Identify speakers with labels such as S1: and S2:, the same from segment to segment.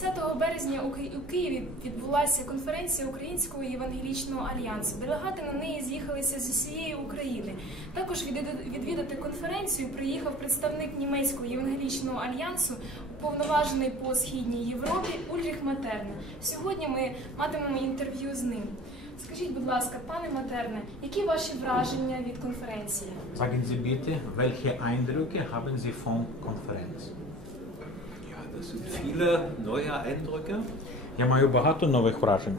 S1: 20 березня у Ки- у Києві відбулася конференція Українського євангелічного альянсу. Делегати на неї з'їхалися з усієї України. Також відвідати- конференцію приїхав представник німецького євангелічного альянсу, уповноважений по східній Європі Ульріх Матерна. Сьогодні ми матимемо інтерв'ю з ним. Скажіть, будь ласка, пане Матерне, які ваші враження від конференції?
S2: Sagen Sie bitte, welche Eindrücke haben Sie von Konferenz?
S3: Das sind viele neue Eindrücke. Я маю багато нових вражень.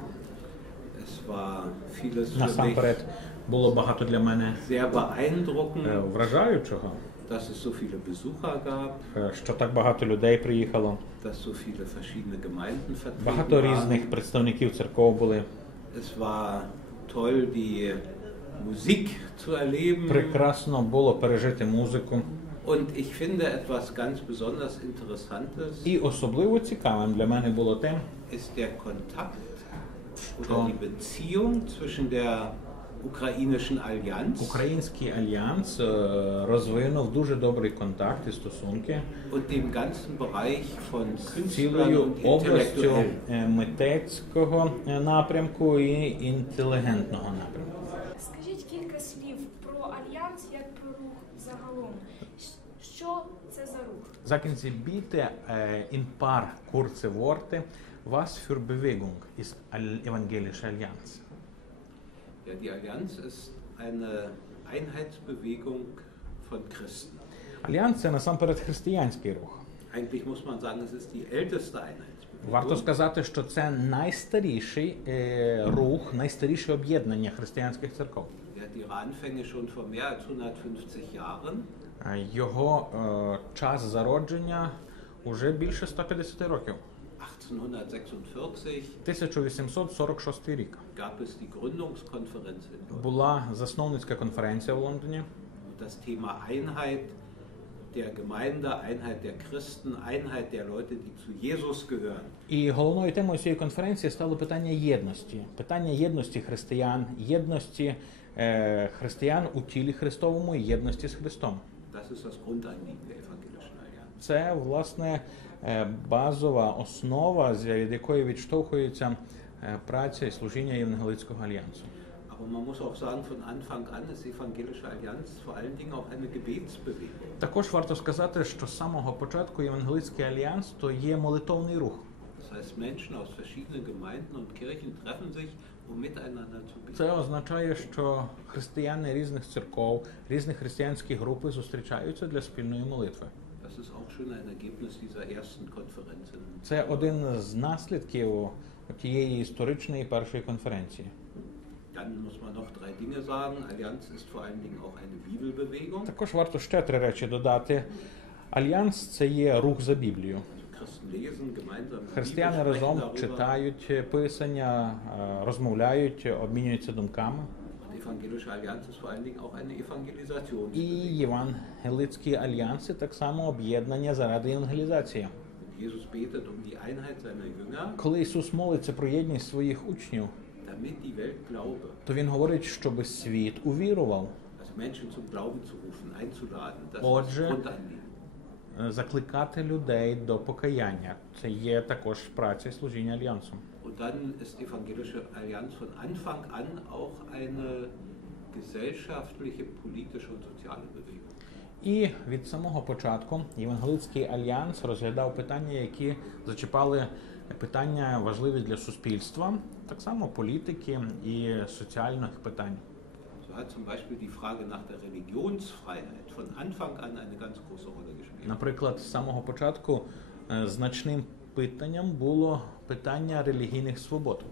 S3: Es war vieles Насамперед було багато для мене sehr е, beeindruckend, вражаючого, dass es so viele Besucher gab, е, що так багато людей приїхало, dass so viele verschiedene Gemeinden vertreten багато різних представників церков були. Es war toll, die Musik zu erleben. Прекрасно було пережити музику. Und ich finde etwas ganz besonders Interessantes І особливо цікавим для мене було те, ist der Kontakt oder die Beziehung zwischen der ukrainischen Allianz Український альянс е, розвинув дуже добрий контакт і стосунки und dem ganzen Bereich von з цілою областю е, митецького е, напрямку і інтелігентного напрямку.
S2: Sagen Sie bitte äh, in paar kurze Worte, was für Bewegung ist Al- Evangelische Allianz?
S3: Ja, die Allianz ist eine Einheitsbewegung von Christen.
S2: Альянс це насамперед християнський рух.
S3: Eigentlich muss man sagen, es ist die älteste Einheitsbewegung. Варто сказати, що це найстаріший е, рух, найстаріше об'єднання християнських церков. Er hat ihre Anfänge schon vor mehr als 150 Jahren. Е, Його е, час зародження уже більше 150 років. 1846 1846 рік gab es die Gründungskonferenz in London. була засновницька конференція в Лондоні. Das Thema Einheit der Gemeinde, Einheit der Christen, Einheit der Leute, die zu Jesus gehören.
S2: І головною темою цієї конференції стало питання єдності, питання єдності християн, єдності е, християн у тілі Христовому і єдності з Христом.
S3: Das ist das Grundanliegen der Evangelischen Allianz. Це власне е, базова основа, з від якої відштовхується е, праця і служіння Євангелицького альянсу. Aber man muss auch sagen, von Anfang an ist die Evangelische Allianz vor allen Dingen auch eine Gebetsbewegung. Також варто сказати, що з самого початку Євангелицький альянс то є молитовний рух. Das heißt, Menschen aus verschiedenen Gemeinden und Kirchen treffen sich, Це означає, що християни різних церков, різних християнських групи зустрічаються для спільної молитви. Це один з наслідків тієї історичної першої конференції. Dann muss man noch drei Dinge sagen. Allianz ist vor allen Dingen auch eine Bibelbewegung. Також варто ще три речі додати. Альянс це є рух за Біблію. Християни разом читають писання, е, розмовляють, обмінюються думками. І євангелицькі альянси так само об'єднання заради um Jünger, Коли Ісус молиться про єдність своїх учнів, то Він говорить, щоб світ увірував, Отже, е, закликати людей до покаяння. Це є також праця і служіння альянсу. Und dann ist die Evangelische Allianz von Anfang an auch eine gesellschaftliche, politische und soziale Bewegung. І від самого початку Євангелицький альянс розглядав питання, які зачіпали питання важливі для суспільства, так само політики і соціальних питань. So hat zum Beispiel die Frage nach der Religionsfreiheit von Anfang an eine ganz große Rolle gespielt. Наприклад, з самого початку е, значним питанням було питання релігійних свобод.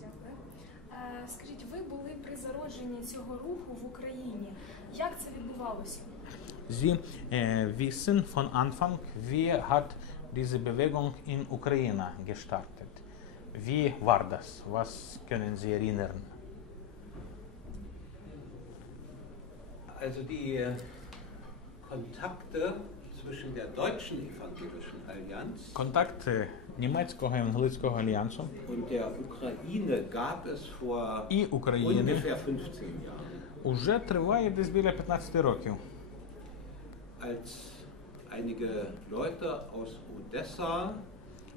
S1: Дякую. Е, Скажіть, ви були при зародженні цього руху в Україні. Як це відбувалося?
S2: Sie äh, wissen von Anfang, wie hat diese Bewegung in Ukraine gestartet? Wie war das? Was können Sie erinnern?
S3: Also die äh, Kontakte zwischen der deutschen evangelischen Allianz Контакти німецького евангелицького альянсу und der Ukraine gab es vor і України ungefähr 15 Jahren. уже триває десь біля 15 років. Als einige Leute aus Odessa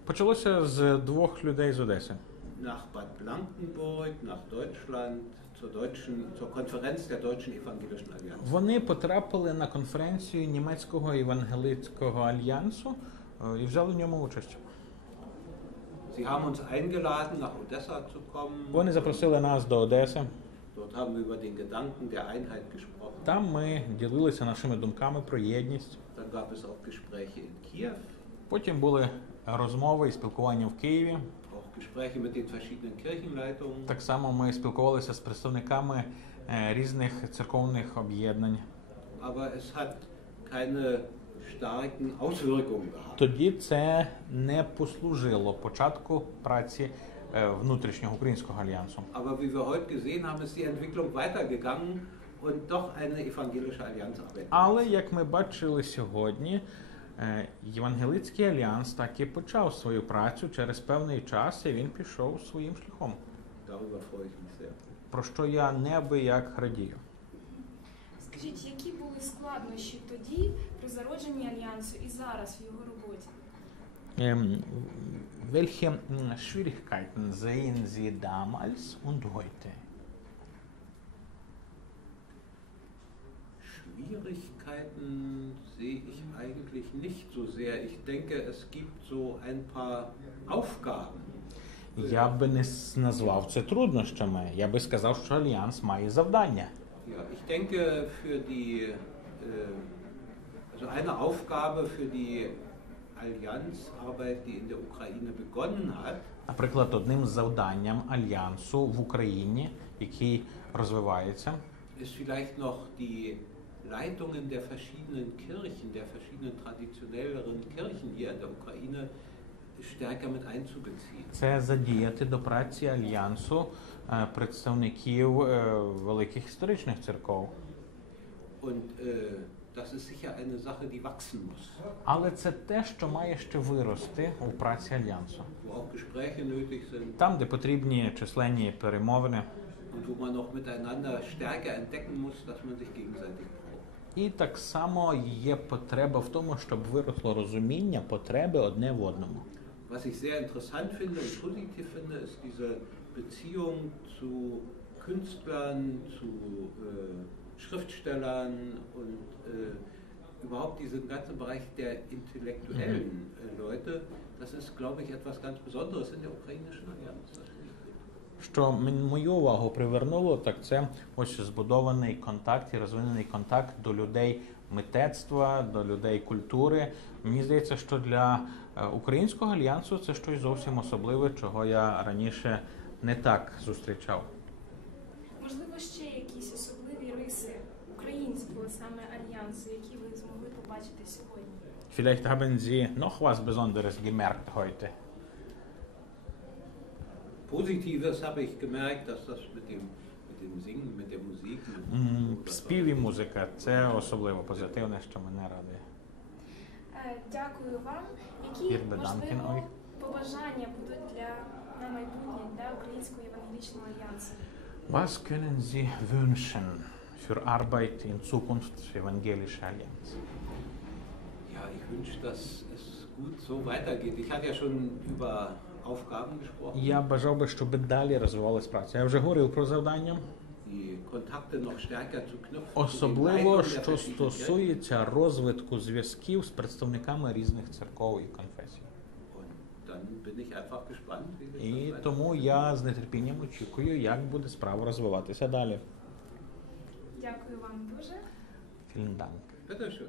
S3: Почалося з двох людей з Одеси. nach Bad Blankenburg, nach Deutschland, Вони потрапили на конференцію німецького євангелицького альянсу е, і взяли в ньому участь. Sie haben uns eingeladen, nach Odessa zu kommen. Вони запросили нас до Одеси. Dort haben wir über den Gedanken der Einheit gesprochen. Там ми ділилися нашими думками про єдність. Dann gab es auch Gespräche in Kiew, Потім були розмови і спілкування в Києві. Так само ми спілкувалися з представниками е, різних церковних об'єднань. Тоді це не послужило початку праці е, внутрішнього українського альянсу. Aber wie wir heute gesehen haben, ist die Entwicklung weitergegangen und doch eine evangelische Allianz arbeitet. Але як ми бачили сьогодні, е, Євангелицький альянс так і почав свою працю через певний час, і він пішов своїм шляхом. Про що я неабияк радію.
S1: Скажіть, які були складнощі тоді при зародженні альянсу і зараз в його роботі?
S2: Welche Schwierigkeiten sehen Sie damals und heute?
S3: Schwierigkeiten sehe ich eigentlich nicht so sehr. Ich denke, es gibt so ein paar Aufgaben. Я би не назвав це труднощами. Я би сказав, що альянс має завдання. Ja, ich denke, für die, äh, also eine Aufgabe für die Allianzarbeit, die in der Ukraine begonnen hat, Наприклад, одним з завданням альянсу в Україні, який розвивається, ist vielleicht noch die Leitungen der verschiedenen Kirchen, der verschiedenen traditionelleren Kirchen hier in der Ukraine stärker mit einzubeziehen. це задіяти до праці альянсу е, представників е, великих історичних церков. Und äh, das ist sicher eine Sache, die wachsen muss, Але це те, що має ще вирости у праці альянсу. wo auch Gespräche nötig sind Там, де потрібні численні перемовини, und wo man noch miteinander stärker entdecken muss, dass man sich gegenseitig braucht. і так само є потреба в тому, щоб виросло розуміння потреби одне в одному. Was ich sehr interessant finde und positiv finde, ist diese Beziehung zu Künstlern, zu äh, Schriftstellern und äh, überhaupt diesen ganzen Bereich der intellektuellen äh, Leute. Das ist, glaube ich, etwas ganz Besonderes in der ukrainischen Allianz. Що мою увагу привернуло, так це ось збудований контакт і розвинений контакт до людей мистецтва, до людей культури. Мені здається, що для е, українського альянсу це щось зовсім особливе, чого я раніше не так зустрічав.
S1: Можливо, ще якісь особливі риси українського саме альянсу, які ви змогли побачити сьогодні?
S3: Vielleicht haben Sie noch was Besonderes gemerkt heute. Positives habe ich gemerkt, dass das mit dem, mit dem Singen, mit der Musik, mit М, das war- Спів і музика це особливо позитивне, що мене радує.
S1: Е, Дякую вам. Які Hier bedanken можливо euch. побажання будуть для на майбутнє для Українського євангелічного альянсу?
S2: Was können Sie wünschen für Arbeit in Zukunft für Evangelische Allianz?
S3: Ja, ich wünsche, dass es gut so weitergeht. Ich hatte ja schon über Aufgaben gesprochen, Я бажав би, щоб далі розвивалась праця. Я вже говорив про завдання, die Kontakte noch stärker zu knüpfen. особливо що стосується розвитку зв'язків з представниками різних церков і конфесій. Sich І тому я з нетерпінням очікую, як буде справа розвиватися далі. Дякую вам дуже. Schön.